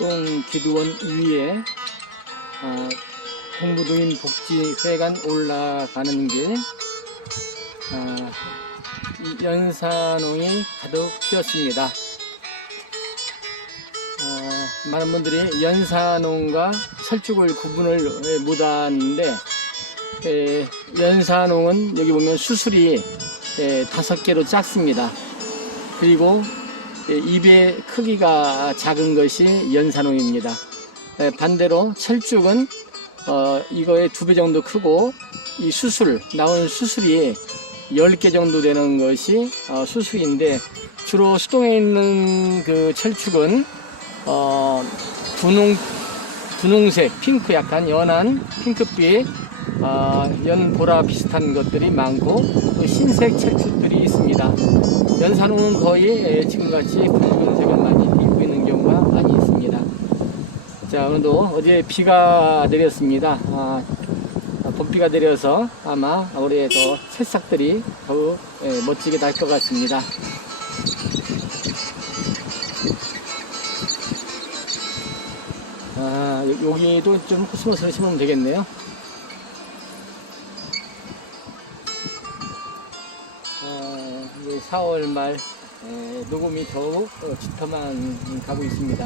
수동 기도원 위에 아, 동부도인 복지회관 올라가는 길 아, 이 연산홍이 가득 피었습니다. 아, 많은 분들이 연산홍과 철쭉을 구분을 못하는데 에, 연산홍은 여기 보면 수술이 에, 다섯 개로 작습니다. 그리고 에, 입의 크기가 작은 것이 연산홍입니다. 에, 반대로 철쭉은 어, 이거의 두 배 정도 크고 이 수술 나온 수술이 10개 정도 되는 것이 어, 수술인데 주로 수동에 있는 그 철쭉은 어, 분홍 분홍색, 핑크 약간 연한 핑크빛 어, 연보라 비슷한 것들이 많고 또 흰색 있습니다. 연산홍은 거의 에, 지금같이 붉은 색을 많이 입고 있는 경우가 많이 있습니다. 자 오늘도 어제 비가 내렸습니다. 아, 봄비가 내려서 아마 올해도 새싹들이 더욱 예, 멋지게 날 것 같습니다. 아, 여- 여기도 좀 코스모스를 심으면 되겠네요. 4월 말 에, 녹음이 더욱 어, 짙어만 가고 있습니다.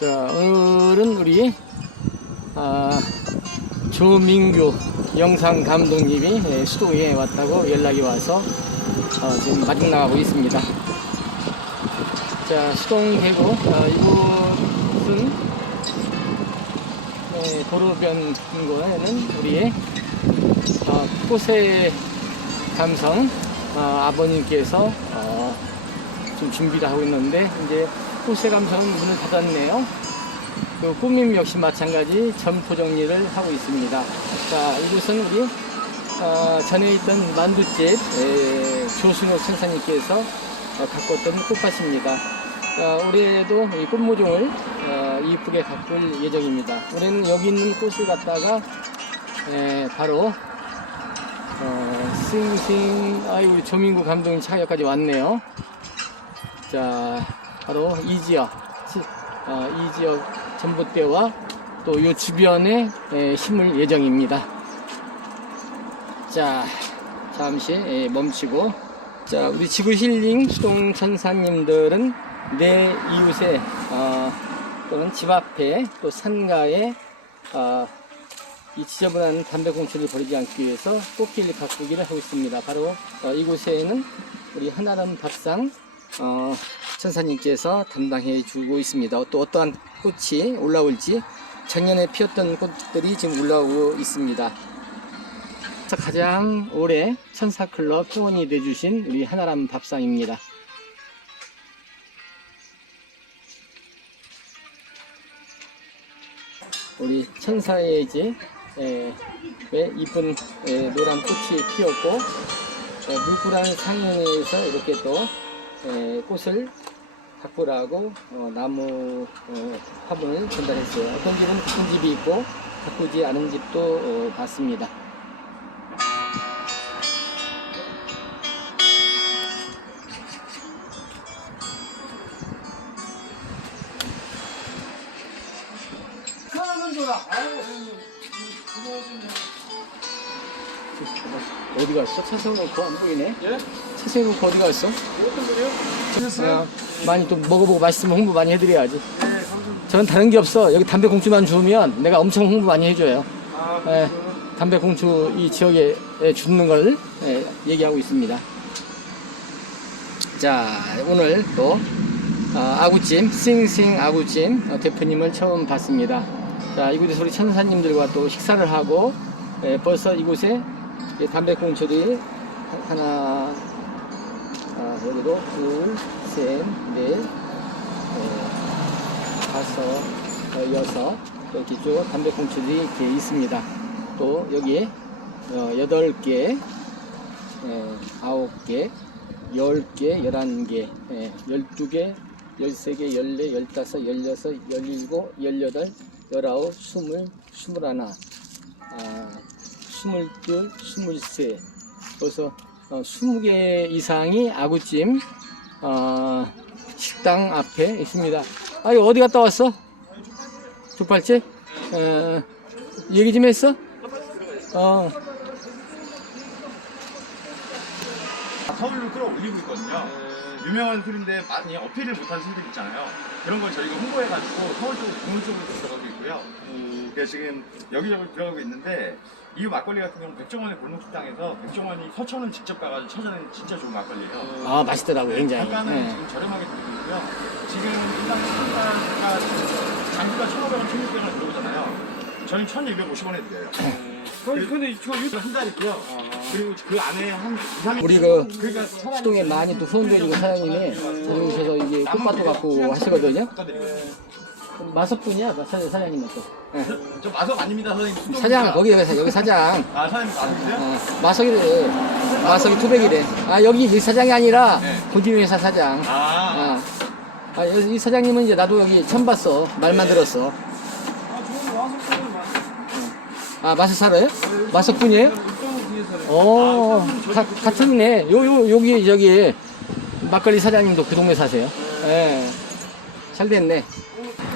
자, 오늘은 우리 아, 조민규 영상 감독님이 예, 수도에 왔다고 연락이 와서 어, 지금 마중 나가고 있습니다. 자, 수동계고 아, 이곳은 예, 도로변과에는 우리의 어, 꽃의 감성 아, 아버님께서 어, 좀 준비를 하고 있는데 이제 꽃의 감성은 문을 닫았네요. 그 꾸밈 역시 마찬가지 점포 정리를 하고 있습니다. 자, 이곳은 우리 어, 전에 있던 만두집 에, 조순옥 천사님께서 어, 가꿨던 꽃밭입니다. 어, 올해도 이 꽃모종을 어, 이쁘게 가꿀 예정입니다. 올해는 여기 있는 꽃을 갖다가 에, 바로 어, 싱싱 아유 우리 조민구 감독님 차여까지 왔네요. 자 바로 이 지역 시- 어, 이 지역 전봇대와 또 이 주변에 에, 심을 예정입니다. 자 잠시 에, 멈추고 자 우리 지구 힐링 수동 천사님들은 내 이웃에 어, 또는 집 앞에 또 산가에 어, 이 지저분한 담배꽁초를 버리지 않기 위해서 꽃길 가꾸기를 하고 있습니다. 바로 어, 이곳에는 우리 하나람 밥상 어, 천사님께서 담당해 주고 있습니다. 또 어떠한 꽃이 올라올지 작년에 피었던 꽃들이 지금 올라오고 있습니다. 자, 가장 오래 천사클럽 회원이 되주신 우리 하나람 밥상입니다. 우리 천사의 집 에, 왜 이쁜 에, 노란 꽃이 피었고 에, 물구란 상인에서 이렇게 또 에, 꽃을 가꾸라고 어, 나무 어, 화분을 전달했어요. 어떤 집은 큰 집이 있고 가꾸지 않은 집도 어, 봤습니다. 어디 갔어? 차 세워놓고 안 보이네? 예? 차 세워놓고 어디 갔어? 어떤 분이요? 야, 많이 또 먹어보고 맛있으면 홍보 많이 해드려야지. 네, 감사합니다. 저는 다른 게 없어. 여기 담배 공주만 주면 내가 엄청 홍보 많이 해줘요. 아, 예, 담배 공주 이 지역에 예, 주는 걸 예, 얘기하고 있습니다. 자, 오늘 또 아, 아구찜, 싱싱 아구찜 어, 대표님을 처음 봤습니다. 자, 이곳에서 우리 천사님들과 또 식사를 하고 예, 벌써 이곳에 이 담배 공주들이 하나, 아, 여기도 둘, 셋, 넷, 예, 다섯, 어, 여섯 이렇게 쭉 담배 꽁초들이 이렇게 있습니다. 또 여기 어, 여덟 개, 에, 아홉 개, 열 개, 열한 개, 에, 열두 개, 13개, 14, 15, 16, 17, 18, 19, 20, 21, 아, 22, 23. 그래서 어, 20개 이상이 아구찜 어, 식당 앞에 있습니다. 아, 어디 갔다 왔어? 족발집? 어, 얘기 좀 했어? 어, 서울로 끌어올리고 있거든요. 유명한 술인데 많이 어필을 못한 술들 있잖아요. 그런 걸 저희가 홍보해가지고 서울 쪽, 공원 쪽으로 들어가고 있고요. 그래서 지금 여기저기 들어가고 있는데 이 막걸리 같은 경우는 백종원의 골목식당에서 백종원이 서천을 직접 가가지고 찾아낸 진짜 좋은 막걸리예요. 아, 맛있더라고요, 굉장히. 단가는 예. 지금 저렴하게 드리고 있고요. 지금 일단 단가가 장비가 1,500원, 1,600원 들어오잖아요. 저희는 1,250원에 드려요. 아니 근데 저 유... 한 달이고요. 그리고 그 안에 한 2, 3일 우리 그 수동에 많이 또 후원돼주고 사장님이 오셔서 이게 꽃밭도 갖고 하시거든요. 마석분이야, 사- 사장님은 또. 예. 저 마석 아닙니다, 선생님. 사장, 거기, 여기, 여기 사장. 아, 사장님 마석이세요? 어, 마석이래. 마석이 투백이래. 아, 여기 이 사장이 아니라 네. 고지회사 사장. 아, 아, 아, 이 사장님은 이제 나도 여기 처음 봤어. 말만 들었어. 아 아, 마석 살아요? 마석분이에요? 어, 가, 같은 네. 요, 요, 여기, 저기, 막걸리 사장님도 그 동네 사세요. 예. 잘 됐네.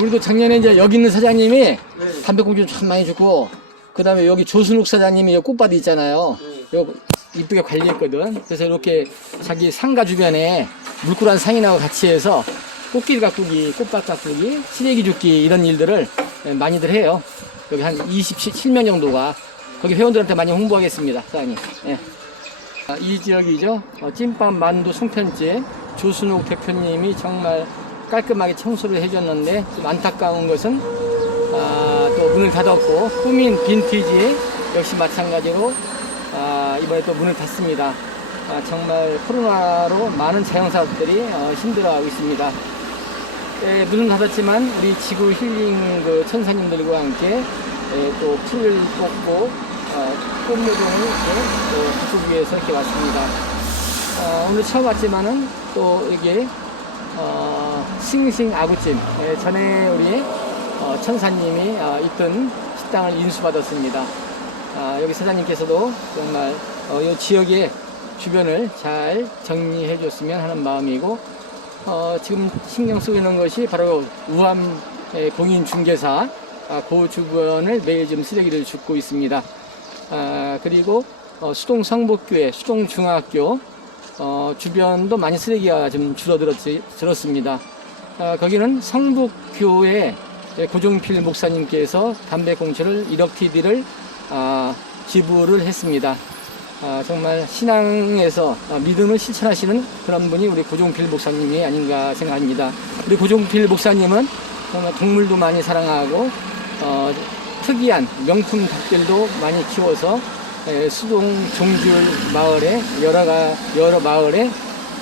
우리도 작년에 이제 여기 있는 사장님이 담배꽁초 참 많이 주고, 그 다음에 여기 조순욱 사장님이 요 꽃밭 있잖아요. 요 이쁘게 관리했거든. 그래서 이렇게 자기 상가 주변에 물구란 상인하고 같이 해서 꽃길 가꾸기, 꽃밭 가꾸기, 쓰레기 줍기 이런 일들을 예, 많이들 해요. 여기 한 27명 정도가 거기 회원들한테 많이 홍보하겠습니다, 사장님. 예. 아, 이 지역이죠. 어, 찐빵 만두 송편집 조순욱 대표님이 정말 깔끔하게 청소를 해줬는데 좀 안타까운 것은 아, 또 문을 닫았고 꾸민 빈티지 역시 마찬가지로 아, 이번에 또 문을 닫습니다. 아, 정말 코로나로 많은 자영사업들이 어, 힘들어하고 있습니다. 예, 문은 닫았지만 우리 지구 힐링 그 천사님들과 함께 예, 또 풀을 뽑고 어, 꽃무동을 이렇게 또 바꾸기 위해서 이렇게 왔습니다. 어, 오늘 처음 왔지만은 또 이게 어, 싱싱 아구찜 예, 전에 우리 어, 천사님이 어, 있던 식당을 인수받았습니다. 아, 여기 사장님께서도 정말 어, 이 지역의 주변을 잘 정리해 줬으면 하는 마음이고 어, 지금 신경 쓰고 있는 것이 바로 우암 에, 공인중개사 아, 그 주변을 매일 좀 쓰레기를 줍고 있습니다. 아, 그리고 어, 수동 성북교회, 수동 중학교 어, 주변도 많이 쓰레기가 좀 줄어들었지, 들었습니다. 아, 거기는 성북교회 고종필 목사님께서 담배 공초를 1억 TD를 아, 지불을 했습니다. 아, 정말 신앙에서 아, 믿음을 실천하시는 그런 분이 우리 고종필 목사님이 아닌가 생각합니다. 우리 고종필 목사님은 정말 동물도 많이 사랑하고 어, 특이한 명품 닭들도 많이 키워서 에, 수동 종줄 마을에 여러 가 여러 마을에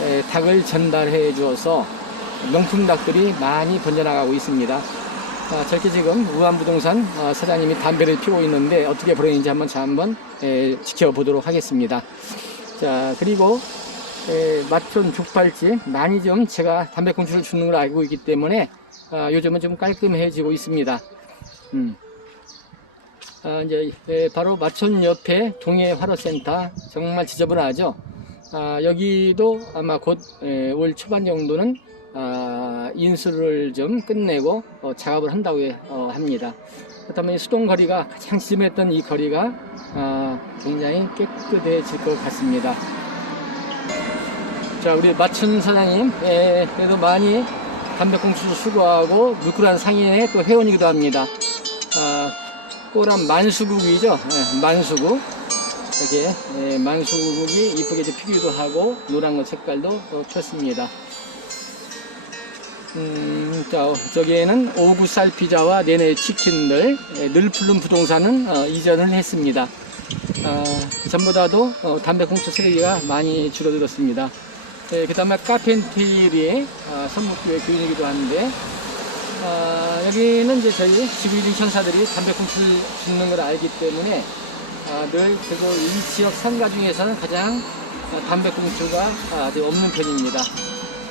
에, 닭을 전달해 주어서 명품 닭들이 많이 번져나가고 있습니다. 아, 저렇게 지금 우한부동산 아, 사장님이 담배를 피우고 있는데 어떻게 벌어지는지 한번 자 한번 에, 지켜보도록 하겠습니다. 자 그리고 에, 맛촌 족발집 많이 좀 제가 담배꽁초를 주는 걸 알고 있기 때문에 아, 요즘은 좀 깔끔해지고 있습니다. 음. 아, 이제 에, 바로 마촌 옆에 동해 화로센터 정말 지저분하죠. 아, 여기도 아마 곧 올 초반 정도는 아, 인수를 좀 끝내고 어, 작업을 한다고 해- 어, 합니다. 그렇다면 이 수동 거리가 가장 심했던 이 거리가 아, 굉장히 깨끗해질 것 같습니다. 자, 우리 마춘 사장님, 예, 그래도 많이 담배꽁초도 수고하고 누크란 상인의 또 회원이기도 합니다. 아, 꼬란 만수국이죠. 예, 만수국. 이렇게 예, 만수국이 이쁘게 피기도 하고 노란 것 색깔도 어, 폈습니다. 음, 자, 저기에는 오구살 피자와 네네 치킨들, 예, 늘푸른 부동산은 어, 이전을 했습니다. 아, 전부 다도 어, 담배꽁초 쓰레기가 많이 줄어들었습니다. 예, 그 다음에 카펜테일이 아, 선목교회 교인이기도 한데, 아, 여기는 이제 저희 지구일인 천사들이 담배꽁초를 줍는 걸 알기 때문에 아, 늘 그리고 이 지역 상가 중에서는 가장 아, 담배꽁초가 아, 없는 편입니다.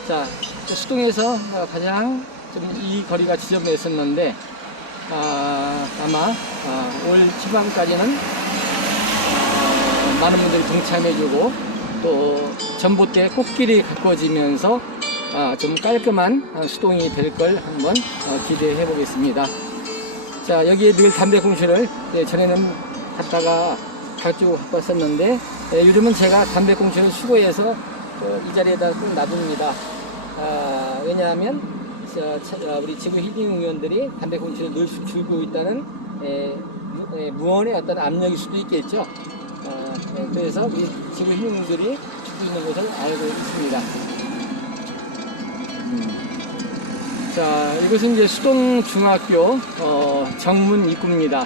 자, 수동에서 가장 좀 이 거리가 지점이었었는데 아, 아마 아, 올 초반까지는 어, 많은 분들이 동참해주고 또 전봇대 꽃길이 가꿔지면서 아, 좀 깔끔한 아, 수동이 될 걸 한번 어, 기대해 보겠습니다. 자 여기에 늘 담배 꽁초를 예, 전에는 갖다가 가지고 갖고 왔었는데 예, 요즘은 제가 담배 꽁초를 수거해서 어, 이 자리에다 꼭 놔둡니다. 아, 왜냐하면 어, 우리 지구 힐링 의원들이 담배 꽁초를 늘 수- 줄고 있다는 에, 무- 에, 무언의 어떤 압력일 수도 있겠죠. 아, 예, 그래서 우리 지구 힐링 의원들이 줄고 있는 것을 알고 있습니다. 음. 자, 이것은 이제 수동 중학교 어, 정문 입구입니다.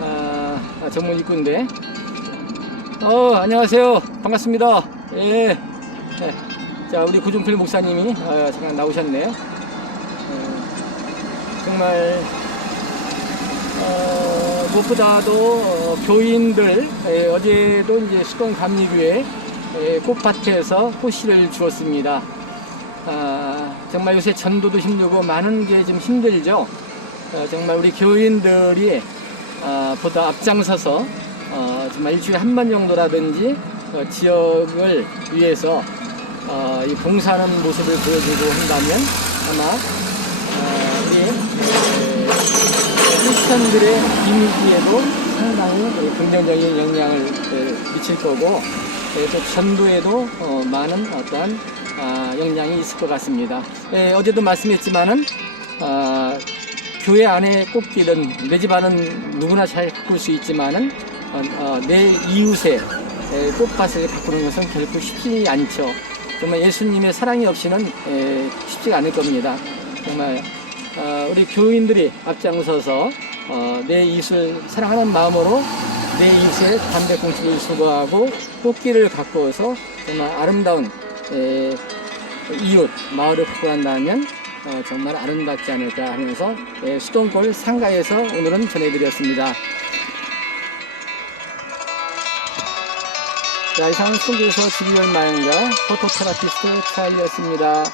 아, 아, 정문 입구인데. 어, 안녕하세요. 반갑습니다. 예. 예. 자, 우리 고준필 목사님이 어, 잠깐 나오셨네요. 어, 정말 어, 무엇보다도 어, 교인들 예, 어제도 이제 수동 감리교회 예, 꽃밭에서 꽃씨를 주었습니다. 아, 정말 요새 전도도 힘들고 많은 게 좀 힘들죠. 어, 정말 우리 교인들이 아, 보다 앞장서서 어, 정말 일주일에 한 번 정도라든지 어, 지역을 위해서 어, 이 봉사하는 모습을 보여주고 한다면 아마 어, 우리 에, 크리스천들의 이미지에도 상당히 긍정적인 영향을 에, 미칠 거고 에, 또 전도에도 어, 많은 어떤 아, 영향이 있을 것 같습니다. 에, 어제도 말씀했지만은 아, 교회 안에 꽃길은 내 집 안은 누구나 잘 가꿀 수 있지만은 어, 어, 내 이웃의 에, 꽃밭을 가꾸는 것은 결코 쉽지 않죠. 정말 예수님의 사랑이 없이는 에, 쉽지가 않을 겁니다. 정말 어, 우리 교인들이 앞장서서 어, 내 이웃을 사랑하는 마음으로 내 이웃의 담배 꽁초를 수거하고 꽃길을 가꾸어서 정말 아름다운 에, 이웃 마을을 가꾸한다면 어, 정말 아름답지 않을까 하면서 예, 수동골 상가에서 오늘은 전해드렸습니다. 자, 이상은 수동골에서 12월 마연과 포토테라피스트 차이였습니다.